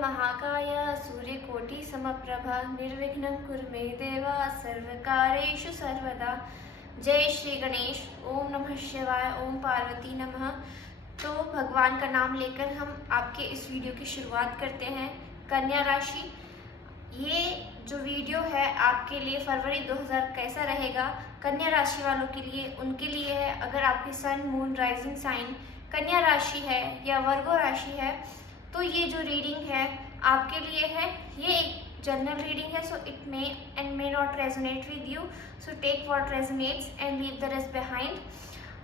महाकाय सूर्यकोटिसमप्रभ निर्विघ्नं कुरु मे देव सर्वकारेषु सर्वदा। जय श्री गणेश। ओम नमः शिवाय। ओम पार्वती नमः। तो भगवान का नाम लेकर हम आपके इस वीडियो की शुरुआत करते हैं। कन्या राशि, ये जो वीडियो है आपके लिए फरवरी 2000 कैसा रहेगा कन्या राशि वालों के लिए, उनके लिए है। अगर आपकी सन मून राइजिंग साइन कन्या राशि है या वर्गो राशि है तो ये जो रीडिंग है आपके लिए है। ये एक जनरल रीडिंग है, so it may and may not resonate with you, so take what resonates and leave the rest behind.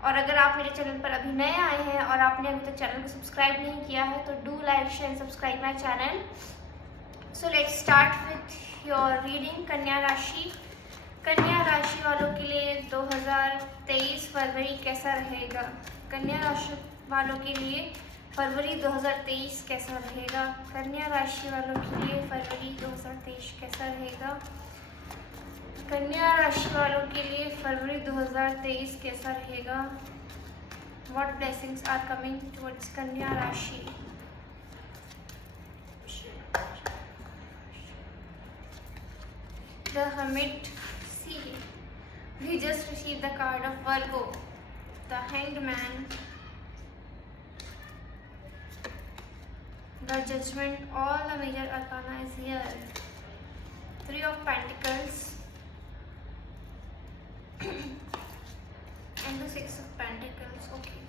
और अगर आप मेरे चैनल पर अभी नए आए हैं और आपने अभी तक चैनल को सब्सक्राइब नहीं किया है तो do like share and subscribe my channel. So let's start with your reading. कन्या राशि, कन्या राशि वालों के लिए 2023 फरवरी कैसा रहेगा? कन्या राशि वालों के लिए फरवरी 2023 कैसा रहेगा? कन्या राशि वालों के लिए फरवरी 2023 कैसा रहेगा? कन्या राशि वालों के लिए फरवरी 2023 कैसा रहेगा? What blessings are coming towards कन्या राशि? The Hermit. See, we just received the card of Virgo, the Hanged Man, the Judgment. All the major arcana is here. Three of Pentacles and the Six of Pentacles. Okay.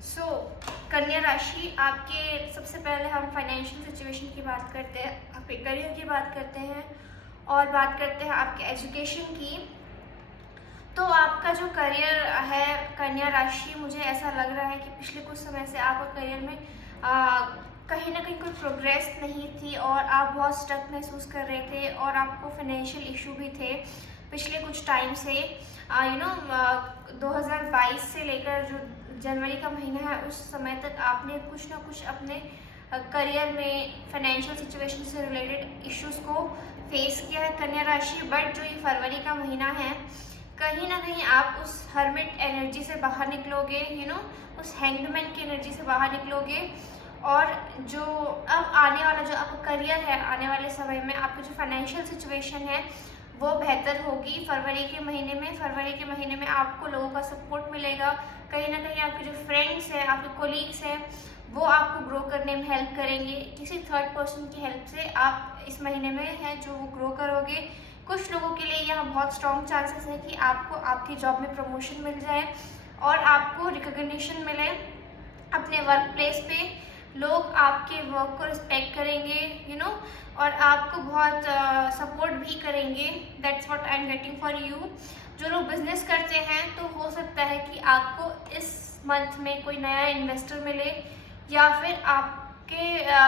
So, कन्या राशि, आपके सबसे पहले हम financial situation की बात करते हैं, आपके करियर की बात करते हैं और बात करते हैं आपके एजुकेशन की। तो आपका जो करियर है कन्या राशि, मुझे ऐसा लग रहा है कि पिछले कुछ समय से आपका करियर में कहीं ना कहीं कोई प्रोग्रेस नहीं थी और आप बहुत स्टक महसूस कर रहे थे और आपको फाइनेंशियल इशू भी थे पिछले कुछ टाइम से। 2022 से लेकर जो जनवरी का महीना है उस समय तक आपने कुछ ना कुछ अपने करियर में फाइनेंशियल सिचुएशन से रिलेटेड इश्यूज को फेस किया है कन्या राशि। बट जो ये फरवरी का महीना है कहीं ना कहीं आप उस हर्मिट एनर्जी से बाहर निकलोगे, उस हैंगमैन की एनर्जी से बाहर निकलोगे और जो अब आने वाला जो आपका करियर है आने वाले समय में आपकी जो फाइनेंशियल सिचुएशन है वो बेहतर होगी फरवरी के महीने में आपको लोगों का सपोर्ट मिलेगा। कहीं ना कहीं आपके जो फ्रेंड्स हैं, आपके कोलीग्स हैं, वो आपको ग्रो करने में हेल्प करेंगे। किसी थर्ड पर्सन की हेल्प से आप इस महीने में है जो वो ग्रो करोगे। कुछ लोगों के लिए यहाँ बहुत स्ट्रॉन्ग चांसेस है कि आपको आपकी जॉब में प्रमोशन मिल जाए और आपको रिकॉग्निशन मिले अपने वर्क प्लेस पे। लोग आपके वर्क को रिस्पेक्ट करेंगे, और आपको बहुत सपोर्ट भी करेंगे। That's what I am getting for you. जो लोग बिजनेस करते हैं तो हो सकता है कि आपको इस मंथ में कोई नया इन्वेस्टर मिले या फिर आपके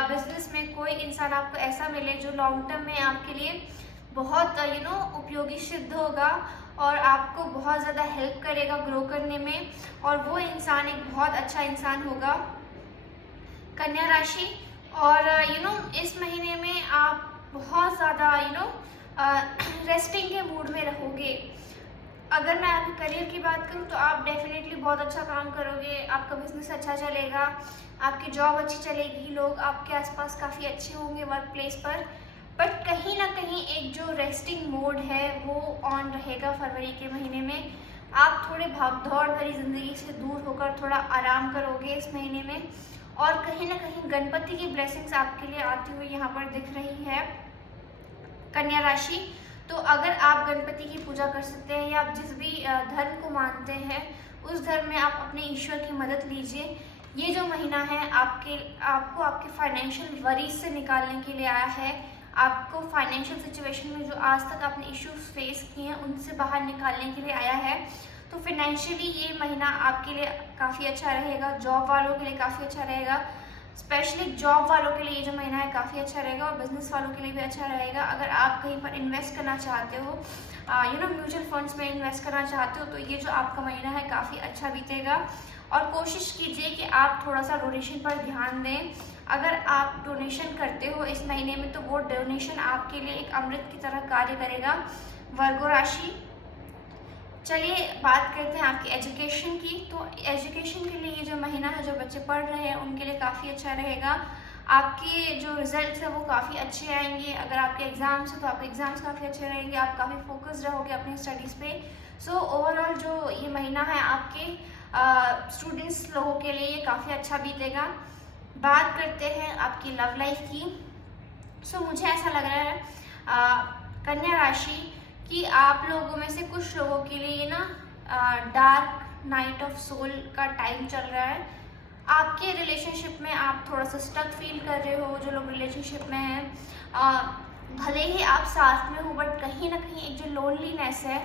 बिजनेस में कोई इंसान आपको ऐसा मिले जो लॉन्ग टर्म में आपके लिए बहुत उपयोगी सिद्ध होगा और आपको बहुत ज़्यादा हेल्प करेगा ग्रो करने में, और वो इंसान एक बहुत अच्छा इंसान होगा कन्या राशि। और इस महीने में आप बहुत ज़्यादा रेस्टिंग के मूड में रहोगे। अगर मैं आपके करियर की बात करूं तो आप डेफिनेटली बहुत अच्छा काम करोगे, आपका बिजनेस अच्छा चलेगा, आपकी जॉब अच्छी चलेगी, लोग आपके आसपास काफ़ी अच्छे होंगे वर्क प्लेस पर। बट कहीं ना कहीं एक जो रेस्टिंग मोड है वो ऑन रहेगा फरवरी के महीने में। आप थोड़े भागदौड़ भरी ज़िंदगी से दूर होकर थोड़ा आराम करोगे इस महीने में, और कहीं ना कहीं गणपति की ब्लेसिंग्स आपके लिए आती हुई यहाँ पर दिख रही है कन्या राशि। तो अगर आप गणपति की पूजा कर सकते हैं या आप जिस भी धर्म को मानते हैं उस धर्म में आप अपने ईश्वर की मदद लीजिए। ये जो महीना है आपको आपके फाइनेंशियल वरीज से निकालने के लिए आया है। आपको फाइनेंशियल सिचुएशन में जो आज तक आपने इश्यूज फेस किए हैं उनसे बाहर निकालने के लिए आया है। तो फाइनेंशियली ये महीना आपके लिए काफ़ी अच्छा रहेगा, जॉब वालों के लिए काफ़ी अच्छा रहेगा। स्पेशली जॉब वालों के लिए ये जो महीना है काफ़ी अच्छा रहेगा और बिजनेस वालों के लिए भी अच्छा रहेगा। अगर आप कहीं पर इन्वेस्ट करना चाहते हो, म्यूचुअल फंड्स में इन्वेस्ट करना चाहते हो तो ये जो आपका महीना है काफ़ी अच्छा बीतेगा। और कोशिश कीजिए कि आप थोड़ा सा डोनेशन पर ध्यान दें। अगर आप डोनेशन करते हो इस महीने में तो वो डोनेशन आपके लिए एक अमृत की तरह कार्य करेगा। वर्गो राशि, चलिए बात करते हैं आपकी एजुकेशन की। तो एजुकेशन के लिए ये जो महीना है, जो बच्चे पढ़ रहे हैं उनके लिए काफ़ी अच्छा रहेगा। आपके जो रिजल्ट्स हैं वो काफ़ी अच्छे आएंगे। अगर आपके एग्ज़ाम्स हैं तो आपके एग्ज़ाम्स काफ़ी अच्छे रहेंगे, आप काफ़ी फोकस्ड रहोगे अपनी स्टडीज़ पे। सो ओवरऑल जो ये महीना है आपके स्टूडेंट्स लोगों के लिए ये काफ़ी अच्छा बीतेगा। बात करते हैं आपकी लव लाइफ की। सो मुझे ऐसा लग रहा है कन्या राशि कि आप लोगों में से कुछ लोगों के लिए ये ना डार्क नाइट ऑफ सोल का टाइम चल रहा है। आपके रिलेशनशिप में आप थोड़ा सा स्टक फील कर रहे हो। जो लोग रिलेशनशिप में हैं, भले ही आप साथ में हो बट कहीं ना कहीं एक जो लोनलीनेस है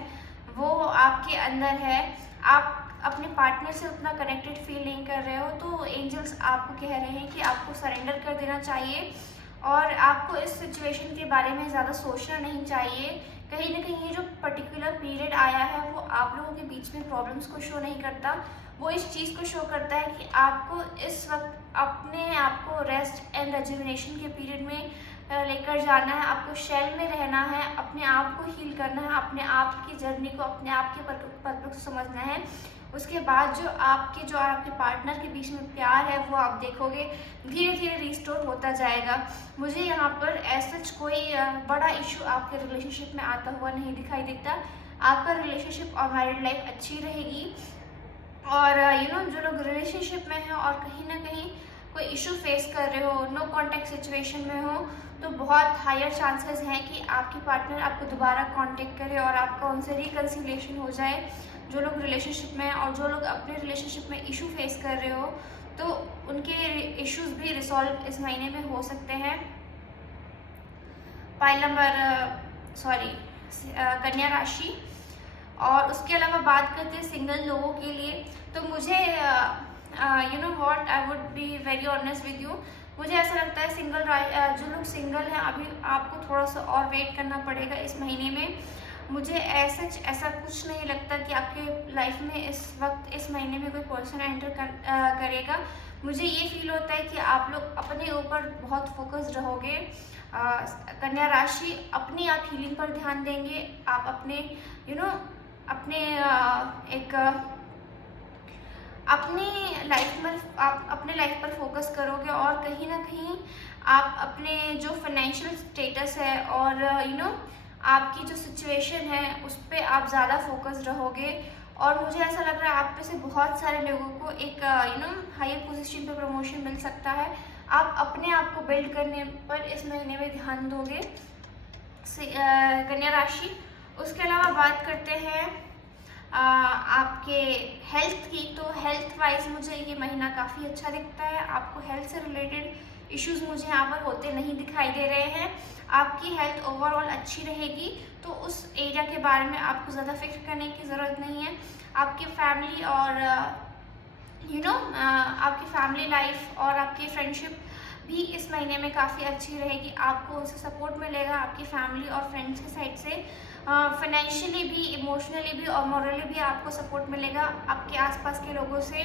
वो आपके अंदर है। आप अपने पार्टनर से उतना कनेक्टेड फील नहीं कर रहे हो। तो एंजल्स आपको कह रहे हैं कि आपको सरेंडर कर देना चाहिए और आपको इस सिचुएशन के बारे में ज़्यादा सोचना नहीं चाहिए। कहीं ना कहीं ये जो पर्टिकुलर पीरियड आया है वो आप लोगों के बीच में प्रॉब्लम्स को शो नहीं करता, वो इस चीज़ को शो करता है कि आपको इस वक्त अपने आप को रेस्ट एंड रेजुविनेशन के पीरियड में लेकर जाना है। आपको शेल में रहना है, अपने आप को हील करना है, अपने आप की जर्नी को अपने आप के पर्पस को समझना है। उसके बाद जो आपके पार्टनर के बीच में प्यार है वो आप देखोगे धीरे धीरे रिस्टोर होता जाएगा। मुझे यहाँ पर ऐसा कोई बड़ा इशू आपके रिलेशनशिप में आता हुआ नहीं दिखाई देता। आपका रिलेशनशिप और मैरिड लाइफ अच्छी रहेगी। और जो लोग रिलेशनशिप में हैं और कहीं ना कहीं कोई इशू फेस कर रहे हो, नो कॉन्टैक्ट सिचुएशन में हो, तो बहुत हायर चांसेस हैं कि आपकी पार्टनर आपको दोबारा कांटेक्ट करे और आपका उनसे रिकन्सिलिएशन हो जाए। जो लोग रिलेशनशिप में हैं और जो लोग अपने रिलेशनशिप में इशू फेस कर रहे हो तो उनके इश्यूज भी रिसॉल्व इस महीने में हो सकते हैं। कन्या राशि। और उसके अलावा बात करते हैं सिंगल लोगों के लिए। तो मुझे what I would be very honest with you, मुझे ऐसा लगता है जो लोग सिंगल हैं अभी आपको थोड़ा सा और वेट करना पड़ेगा इस महीने में। मुझे ऐसा कुछ नहीं लगता कि आपके लाइफ में इस वक्त इस महीने में कोई पर्सन एंटर करेगा। मुझे ये फील होता है कि आप लोग अपने ऊपर बहुत फोकस्ड रहोगे। कन्या राशि अपनी आप हीलिंग पर ध्यान देंगे। आप अपने अपने लाइफ पर फोकस करोगे और कहीं ना कहीं आप अपने जो फाइनेंशियल स्टेटस है और आपकी जो सिचुएशन है उस पर आप ज़्यादा फोकस रहोगे। और मुझे ऐसा लग रहा है आप में से बहुत सारे लोगों को एक हायर पोजीशन पे प्रमोशन मिल सकता है। आप अपने आप को बिल्ड करने पर इस महीने में ध्यान दोगे कन्या राशि। उसके अलावा बात करते हैं आपके हेल्थ की। तो हेल्थ वाइज मुझे ये महीना काफ़ी अच्छा दिखता है। आपको हेल्थ से रिलेटेड इश्यूज मुझे यहाँ पर होते नहीं दिखाई दे रहे हैं। आपकी हेल्थ ओवरऑल अच्छी रहेगी, तो उस एरिया के बारे में आपको ज़्यादा फिक्र करने की ज़रूरत नहीं है। आपकी फैमिली और आपकी फैमिली लाइफ और आपकी फ्रेंडशिप भी इस महीने में काफ़ी अच्छी रहेगी। आपको उनसे सपोर्ट मिलेगा आपकी फैमिली और फ्रेंड्स की साइड से। फाइनेंशियली भी, इमोशनली भी और मॉरली भी आपको सपोर्ट मिलेगा। आपके आसपास के लोगों से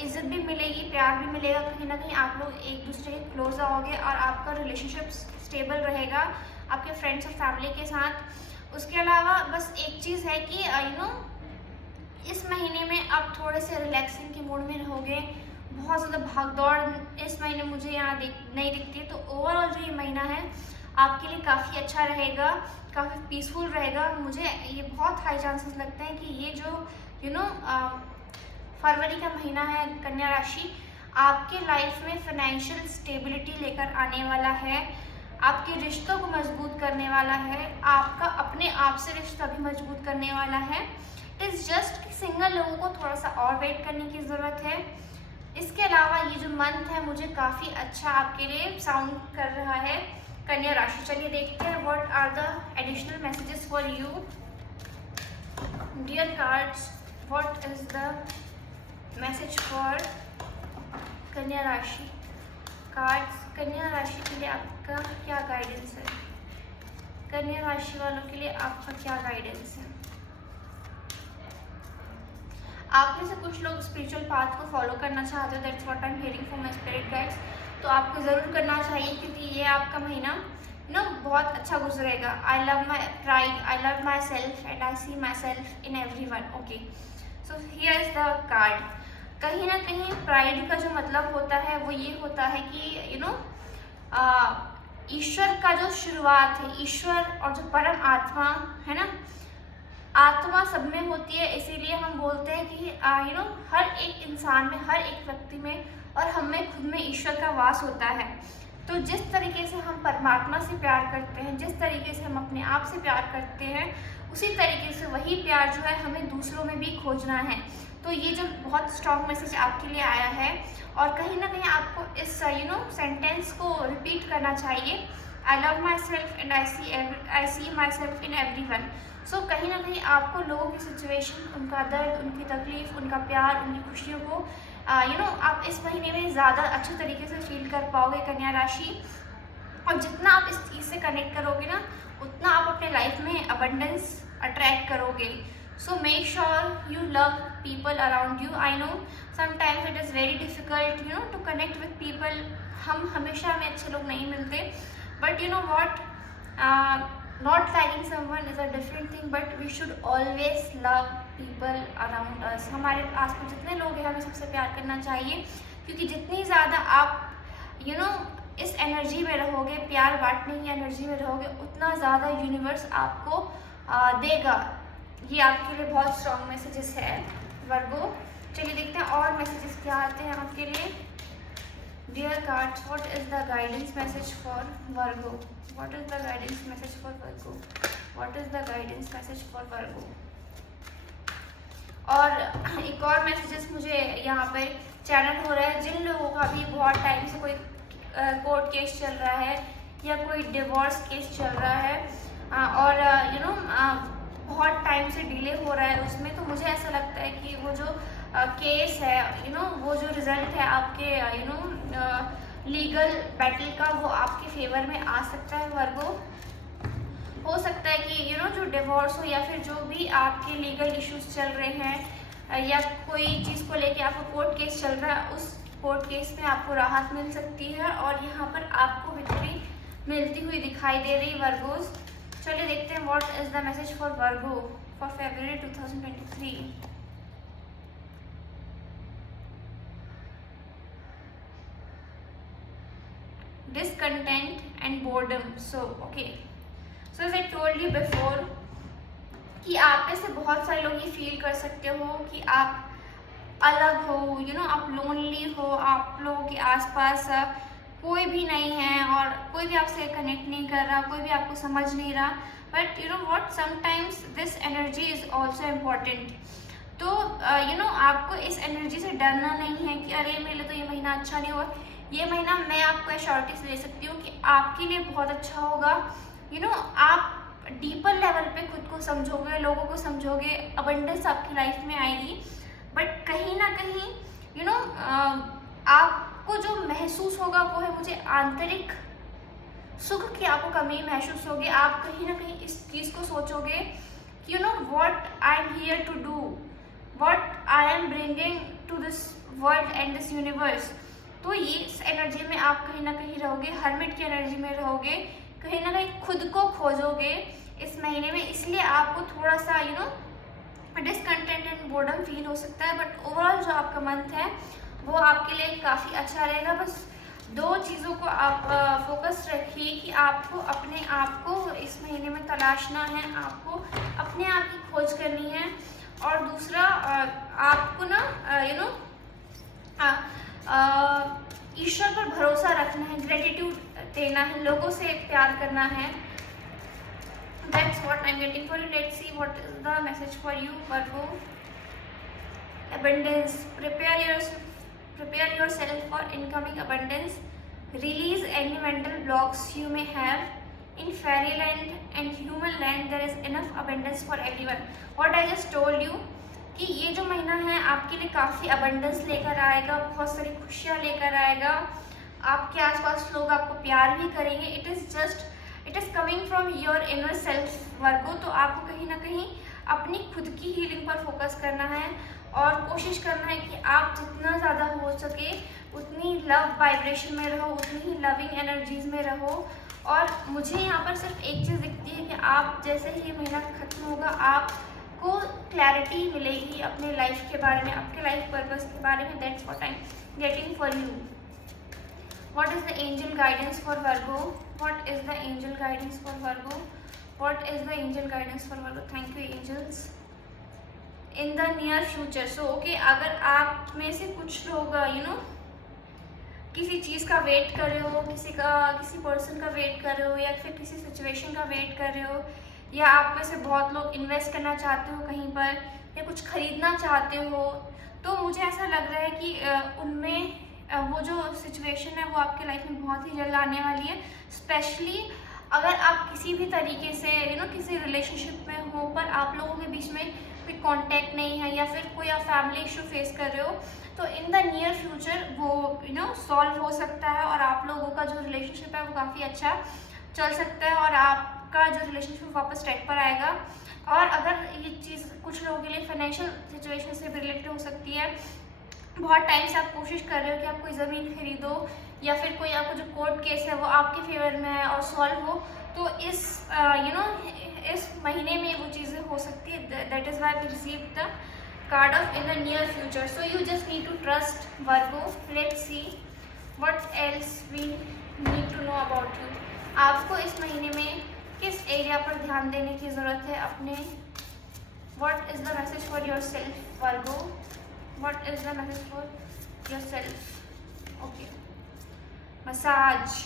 इज्जत भी मिलेगी, प्यार भी मिलेगा। कहीं ना कहीं आप लोग एक दूसरे के क्लोज आओगे और आपका रिलेशनशिप स्टेबल रहेगा आपके फ्रेंड्स और फैमिली के साथ। उसके अलावा बस एक चीज़ है कि इस महीने में आप थोड़े से रिलैक्सिंग के मूड में रहोगे। बहुत ज़्यादा भागदौड़ इस महीने मुझे यहाँ नहीं दिखती। तो ओवरऑल जो ये महीना है आपके लिए काफ़ी अच्छा रहेगा, काफ़ी पीसफुल रहेगा। मुझे ये बहुत हाई चांसेस लगते हैं कि ये जो फरवरी का महीना है कन्या राशि आपके लाइफ में फाइनेंशियल स्टेबिलिटी लेकर आने वाला है। आपके रिश्तों को मजबूत करने वाला है। आपका अपने आप से रिश्ता भी मजबूत करने वाला है। इट्स जस्ट कि सिंगल लोगों को थोड़ा सा और वेट करने की ज़रूरत है। इसके अलावा ये जो मंथ है मुझे काफ़ी अच्छा आपके लिए साउंड कर रहा है कन्या राशि। चलिए देखते हैं what are the additional messages for you dear cards. What is the message for Kanya राशि कार्ड्स। कन्या राशि के लिए आपका क्या गाइडेंस है? कन्या राशि वालों के लिए आपका क्या गाइडेंस है? आप में से कुछ लोग स्पिरिचुअल पाथ को फॉलो करना चाहते हो, that's what I am hearing from my spirit guides. तो आपको ज़रूर करना चाहिए क्योंकि ये आपका महीना बहुत अच्छा गुजरेगा। I love my pride, I love myself and I see myself in everyone. Okay, so here is the card. कहीं ना कहीं प्राइड का जो मतलब होता है वो ये होता है कि ईश्वर का जो शुरुआत है, ईश्वर और जो परम आत्मा है ना, आत्मा सब में होती है। इसीलिए हम बोलते हैं कि हर एक इंसान में, हर एक व्यक्ति में और हम में खुद में ईश्वर का वास होता है। तो जिस तरीके से हम परमात्मा से प्यार करते हैं, जिस तरीके से हम अपने आप से प्यार करते हैं, उसी तरीके से वही प्यार जो है हमें दूसरों में भी खोजना है। तो ये जो बहुत स्ट्रॉन्ग मैसेज आपके लिए आया है, और कहीं ना कहीं आपको इस सेंटेंस को रिपीट करना चाहिए। I love myself and I see myself in everyone. So कहीं ना कहीं आपको लोगों की सिचुएशन, उनका दर्द, उनकी तकलीफ, उनका प्यार, उनकी खुशियों को आप इस महीने में ज़्यादा अच्छे तरीके से फील कर पाओगे कन्या राशि। और जितना आप इस चीज़ से कनेक्ट करोगे ना, उतना आप अपने लाइफ में अबंडेंस अट्रैक्ट करोगे। So make sure you love people around you. I know sometimes it is very difficult to connect with people. हम हमेशा हमें अच्छे लोग नहीं मिलते, but what, not liking someone is a different thing, but we should always love people around us। हमारे आसपास जितने लोग हैं हमें सबसे प्यार करना चाहिए, क्योंकि जितनी ज़्यादा आप इस एनर्जी में रहोगे, प्यार बांटने की एनर्जी में रहोगे, उतना ज़्यादा यूनिवर्स आपको देगा। ये आपके लिए बहुत स्ट्रॉन्ग मैसेजेस है वर्गो। चलिए देखते हैं और मैसेजेस क्या आते हैं आपके लिए। Dear cards, what is the guidance message for Virgo? What is the guidance message for Virgo? What is the guidance message for Virgo? और एक और मैसेजेस मुझे यहाँ पे चैनल हो रहा है, जिन लोगों का भी बहुत टाइम से कोई कोर्ट केस चल रहा है या कोई डिवोर्स केस चल रहा है, और बहुत टाइम से डिले हो रहा है उसमें, तो मुझे ऐसा लगता है कि वो जो केस है, वो जो रिजल्ट है आपके लीगल बैटल का, वो आपके फेवर में आ सकता है वर्गो। हो सकता है कि जो डिवोर्स हो या फिर जो भी आपके लीगल इश्यूज चल रहे हैं या कोई चीज़ को लेके आपका कोर्ट केस चल रहा है, उस कोर्ट केस में आपको राहत मिल सकती है और यहाँ पर आपको विक्ट्री मिलती हुई दिखाई दे रही वर्गोज। चलिए देखते हैं what is the message for Virgo for February 2023। Discontent and boredom. So okay, so as I told you before कि आप में से बहुत सारे लोग ये फील कर सकते हो कि आप अलग हो, आप लोनली हो, आप लोगों के आसपास कोई भी नहीं है और कोई भी आपसे कनेक्ट नहीं कर रहा, कोई भी आपको समझ नहीं रहा। But what, sometimes this energy is also important. तो आपको इस एनर्जी से डरना नहीं है कि अरे मेरे लिए तो ये महीना अच्छा नहीं हुआ। ये महीना मैं आपको एश्योरिटी से दे सकती हूँ कि आपके लिए बहुत अच्छा होगा। आप डीपर लेवल पे खुद को समझोगे, लोगों को समझोगे, अबंडेंस आपकी लाइफ में आएगी। बट कहीं ना कहीं आपको जो महसूस होगा वो है मुझे आंतरिक सुख की आपको कमी महसूस होगी। आप कहीं ना कहीं इस चीज़ को सोचोगे कि what I am here to do, what I am bringing to this world and this universe. तो ये इस एनर्जी में आप कहीं ना कहीं रहोगे, हर्मिट की एनर्जी में रहोगे, कहीं ना कहीं खुद को खोजोगे इस महीने में। इसलिए आपको थोड़ा सा डिसकंटेंट एंड बोर्डम फील हो सकता है, बट ओवरऑल जो आपका मंथ है वो आपके लिए काफ़ी अच्छा रहेगा। बस दो चीज़ों को आप फोकस रखिए कि आपको अपने आप को इस महीने में तलाशना है, आपको अपने आप की खोज करनी है। और दूसरा आपको ईश्वर पर भरोसा रखना है, ग्रेटिट्यूड देना है, लोगों से प्यार करना है। That's what I'm getting for you. Let's see what is the message for you, Virgo. Abundance. Prepare yourself for incoming abundance. Release any mental blocks you may have. In fairyland and human land, there is enough abundance for everyone. What I just told you, कि ये जो महीना है आपके लिए काफ़ी abundance लेकर आएगा, बहुत सारी खुशियाँ लेकर आएगा। आपके आसपास लोग आपको प्यार भी करेंगे। It is coming from your inner self Virgo. तो आपको कहीं ना कहीं अपनी खुद की हीलिंग पर फोकस करना है और कोशिश करना है कि आप जितना ज़्यादा हो सके उतनी लव वाइब्रेशन में रहो, उतनी ही लविंग एनर्जीज में रहो। और मुझे यहाँ पर सिर्फ एक चीज़ दिखती है कि आप जैसे ही ये महीना ख़त्म होगा आपको क्लैरिटी मिलेगी अपने लाइफ के बारे में, आपके लाइफ पर्पस के बारे में। That's what I am getting for you. What is the angel guidance for Virgo? What is the angel guidance for Virgo? What is the angel guidance for Virgo? Thank you angels. In the near future. So okay, अगर आप में से कुछ लोग किसी चीज़ का wait कर रहे हो, किसी पर्सन का वेट कर रहे हो, या फिर किसी सिचुएशन का वेट कर रहे हो, या आप में से बहुत लोग इन्वेस्ट करना चाहते हो कहीं पर, या कुछ खरीदना चाहते हो, तो मुझे ऐसा लग रहा है कि उनमें वो जो सिचुएशन है वो आपके लाइफ में बहुत ही जल्द आने वाली है। स्पेशली अगर आप किसी भी तरीके से किसी रिलेशनशिप में हो पर आप लोगों के बीच में कोई कांटेक्ट नहीं है, या फिर कोई आप फैमिली इशू फेस कर रहे हो, तो इन द नियर फ्यूचर वो सॉल्व हो सकता है और आप लोगों का जो रिलेशनशिप है वो काफ़ी अच्छा चल सकता है और आपका जो रिलेशनशिप वापस ट्रैक पर आएगा। और अगर ये चीज़ कुछ लोगों के लिए फाइनेंशियल सिचुएशन से रिलेटेड हो सकती है, बहुत टाइम से आप कोशिश कर रहे हो कि आप कोई ज़मीन खरीदो, या फिर कोई आपको जो कोर्ट केस है वो आपके फेवर में है और सॉल्व हो, तो इस इस महीने में वो चीज़ें हो सकती है। That is why we receive the card of in the near future. So you just need to trust Virgo. Let's see what else we need to know about you. आपको इस महीने में किस एरिया पर ध्यान देने की ज़रूरत है अपने। What is the message for your self Virgo? What is the message for yourself? Okay. Massage.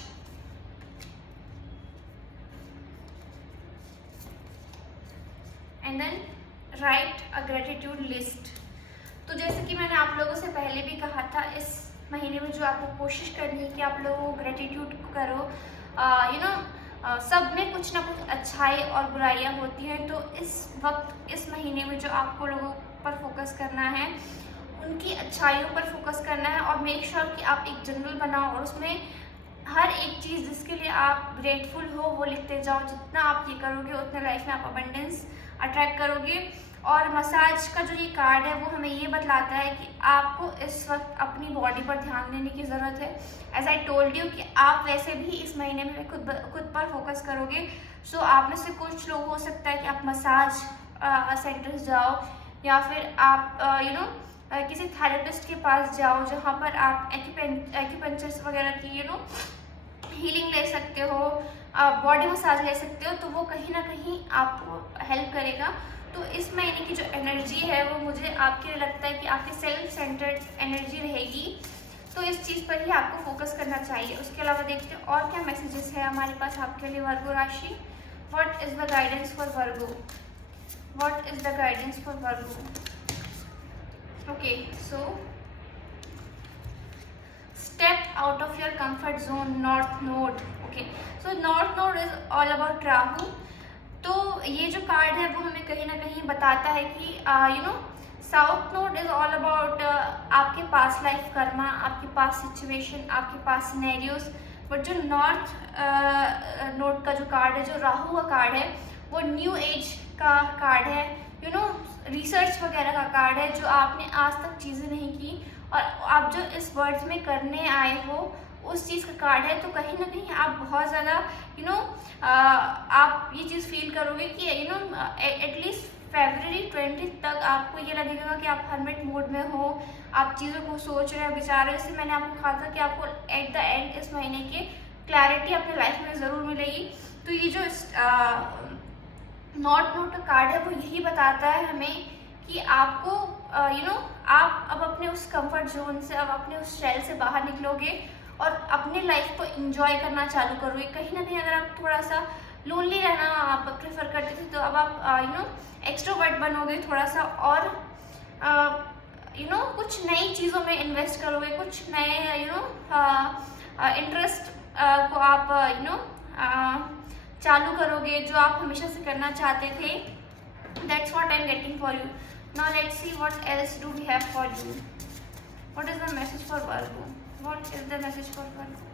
And then write a gratitude list. तो जैसे कि मैंने आप लोगों से पहले भी कहा था, इस महीने में जो आपको कोशिश करनी है कि आप लोगों ग्रेटिट्यूड करो। सब में कुछ ना कुछ अच्छाई और बुराइयां होती हैं, तो इस वक्त इस महीने में जो आपको लोगों पर फोकस करना है उनकी अच्छाइयों पर फोकस करना है, और मेक श्योर कि आप एक जर्नल बनाओ और उसमें हर एक चीज़ जिसके लिए आप ग्रेटफुल हो वो लिखते जाओ। जितना आप ये करोगे उतने लाइफ में आप अबंडेंस अट्रैक्ट करोगे। और मसाज का जो ये कार्ड है वो हमें ये बतलाता है कि आपको इस वक्त अपनी बॉडी पर ध्यान देने की ज़रूरत है। एज आई टोल्ड यू कि आप वैसे भी इस महीने में खुद पर फोकस करोगे। सो आप में से कुछ लोग हो सकता है कि आप मसाज सेंटर्स जाओ, या फिर आप किसी थेरेपिस्ट के पास जाओ जहाँ पर आप एक्यूपेंचर्स वगैरह की हीलिंग ले सकते हो, बॉडी मसाज ले सकते हो, तो वो कहीं ना कहीं आपको हेल्प करेगा। तो इस महीने की जो एनर्जी है वो मुझे आपके लिए लगता है कि आपकी सेल्फ सेंटर्ड एनर्जी रहेगी, तो इस चीज़ पर ही आपको फोकस करना चाहिए। उसके अलावा देखते हैं और क्या मैसेजेस है हमारे पास आपके लिए वर्गो राशि। What is the guidance for Virgo? What is the guidance for Virgo? Okay, so step out of your comfort zone, North Node. Okay, so North Node is all about Rahu. तो ये जो card है वो हमें कहीं ना कहीं बताता है कि south node is all about आपके पास लाइफ कर्मा, आपके पास सिचुएशन, आपके पास सिनेरियोज। बट जो नॉर्थ नोड का जो कार्ड है, जो राहु का कार्ड है, वो न्यू एज का कार्ड है, रिसर्च वगैरह का कार्ड है, जो आपने आज तक चीज़ें नहीं की और आप जो इस वर्ल्ड में करने आए हो उस चीज़ का कार्ड है। तो कहीं ना कहीं आप बहुत ज़्यादा आप ये चीज़ फील करोगे कि एटलीस्ट फरवरी 20 तक आपको ये लगेगा कि आप हर्मिट मोड में हो, आप चीज़ों को सोच रहे हो, विचार रहे हो। इससे मैंने आपको कहा था कि आपको एट द एंड इस महीने की क्लैरिटी अपने लाइफ में ज़रूर मिलेगी। तो ये जो नॉर्थ नोड का कार्ड है वो यही बताता है हमें कि आपको आप अब अपने उस कंफर्ट जोन से, अब अपने उस शेल से बाहर निकलोगे और अपने लाइफ को एंजॉय करना चालू करोगे। कहीं ना कहीं अगर आप थोड़ा सा लोनली रहना आप प्रेफर करते थे, तो अब आप एक्सट्रोवर्ट बनोगे थोड़ा सा, और कुछ नई चीज़ों में इन्वेस्ट करोगे, कुछ नए इंटरेस्ट को आप चालू करोगे जो आप हमेशा से करना चाहते थे। That's what I am getting for you. Now let's see what else do we have for you. What is the message for Virgo? What is the message for Virgo?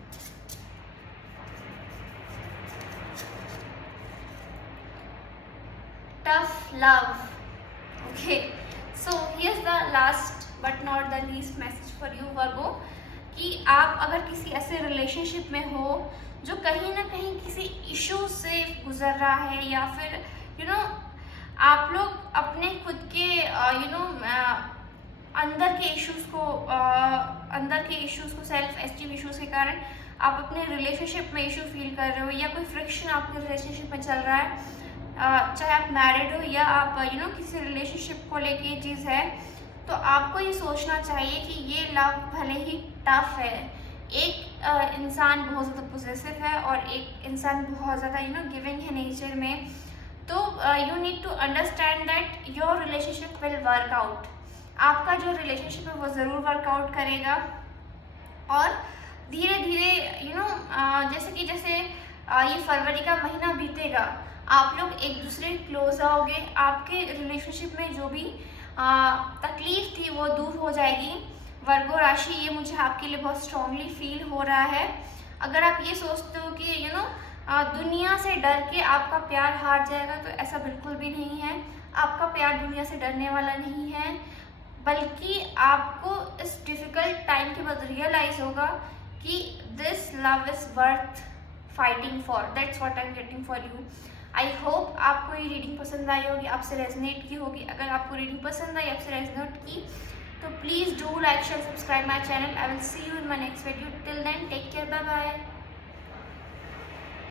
Tough love. Okay, so here's the last but not the least message for you Virgo, कि आप अगर किसी ऐसे relationship में हो जो कहीं ना कहीं किसी इशू से गुजर रहा है, या फिर आप लोग अपने खुद के अंदर के इश्यूज को सेल्फ एस्टीम इश्यूज के कारण आप अपने रिलेशनशिप में इशू फील कर रहे हो, या कोई फ्रिक्शन आपके रिलेशनशिप में चल रहा है, चाहे आप मैरिड हो या आप किसी रिलेशनशिप को लेके ये चीज़ है, तो आपको ये सोचना चाहिए कि ये लव भले ही टफ है, एक इंसान बहुत ज़्यादा पोजेसिव है और एक इंसान बहुत ज़्यादा गिविंग है नेचर में, तो you need to understand that your relationship will work out. आपका जो रिलेशनशिप है वो ज़रूर वर्कआउट करेगा, और धीरे धीरे जैसे ये फरवरी का महीना बीतेगा, आप लोग एक दूसरे क्लोज आओगे, आपके रिलेशनशिप में जो भी तकलीफ थी वो दूर हो जाएगी। वर्गो राशि, ये मुझे आपके लिए बहुत स्ट्रांगली फील हो रहा है। अगर आप ये सोचते हो कि दुनिया से डर के आपका प्यार हार जाएगा, तो ऐसा बिल्कुल भी नहीं है। आपका प्यार दुनिया से डरने वाला नहीं है, बल्कि आपको इस डिफ़िकल्ट टाइम के बाद रियलाइज़ होगा कि this love is worth fighting for, that's what I am getting for you. I hope आपको ये रीडिंग पसंद आई होगी, आपसे रेजनेट की होगी। अगर आपको रीडिंग पसंद आई, आपसे रेजनेट की, तो please do like share subscribe my channel. I will see you in my next video. Till then take care, bye bye.